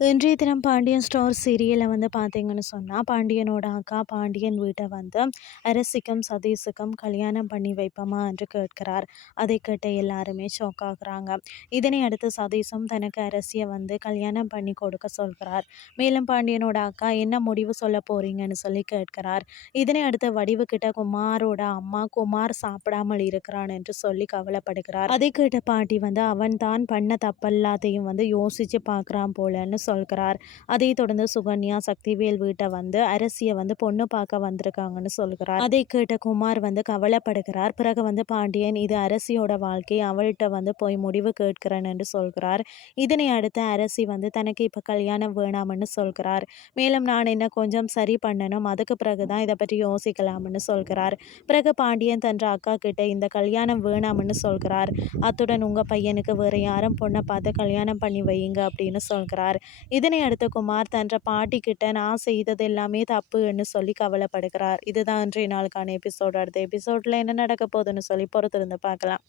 இன்றைய தினம் பாண்டியன் ஸ்டோர் சீரியலில் வந்து பார்த்தீங்கன்னு சொன்னால் பாண்டியனோட அக்கா பாண்டியன் வீட்டை வந்து அரசிக்கும் சதீஷுக்கும் கல்யாணம் பண்ணி வைப்போமா என்று கேட்கிறார். அதை கேட்ட எல்லாருமே ஷாக் ஆகுறாங்க. இதனை அடுத்து சதீஷும் தனக்கு அரசியை வந்து கல்யாணம் பண்ணி கொடுக்க சொல்கிறார். மேலும் பாண்டியனோட அக்கா என்ன முடிவு சொல்ல போறீங்கன்னு சொல்லி கேட்கிறார். இதனை அடுத்து வடிவு கிட்ட குமாரோட அம்மா குமார் சாப்பிடாமல் இருக்கிறான் என்று சொல்லி கவலைப்படுகிறார். அதை கேட்ட பாட்டி வந்து அவன் தான் பண்ண தப்பெல்லாத்தையும் வந்து யோசிச்சு பார்க்குறான் போலன்னு சொல்கிறார். அதை தொடர்ந்து சுகன்யா சக்திவேல் வீட்டை வந்து அரசியை வந்து பொண்ணு பார்க்க வந்திருக்காங்கன்னு சொல்கிறார். அதை கேட்ட குமார் வந்து கவலைப்படுகிறார். பிறகு வந்து பாண்டியன் இது அரசியோட வாழ்க்கை அவள்கிட்ட வந்து போய் முடிவு கேட்கிறேன் என்று சொல்கிறார். இதனை அடுத்து அரசி வந்து தனக்கு இப்போ கல்யாணம் வேணாம்னு சொல்கிறார். மேலும் நான் என்ன கொஞ்சம் சரி பண்ணணும் அதுக்கு பிறகு தான் இதை பற்றி யோசிக்கலாம்னு சொல்கிறார். பிறகு பாண்டியன் தன்ற அக்கா கிட்ட இந்த கல்யாணம் வேணாம்னு சொல்கிறார். அத்துடன் உங்கள் பையனுக்கு வேறு யாரும் பொண்ணை பார்த்து கல்யாணம் பண்ணி வையுங்க அப்படின்னு சொல்கிறார். இதனை அடுத்து குமார் தன்ற பாட்டிக்கிட்ட நான் செய்தது எல்லாமே தப்புன்னு சொல்லி கவலைப்படுகிறார். இதுதான் இன்றைய நாளுக்கான எபிசோட் அடுத்த எபிசோட்ல என்ன நடக்க போகுதுன்னு சொல்லி பொறுத்திருந்து பார்க்கலாம்.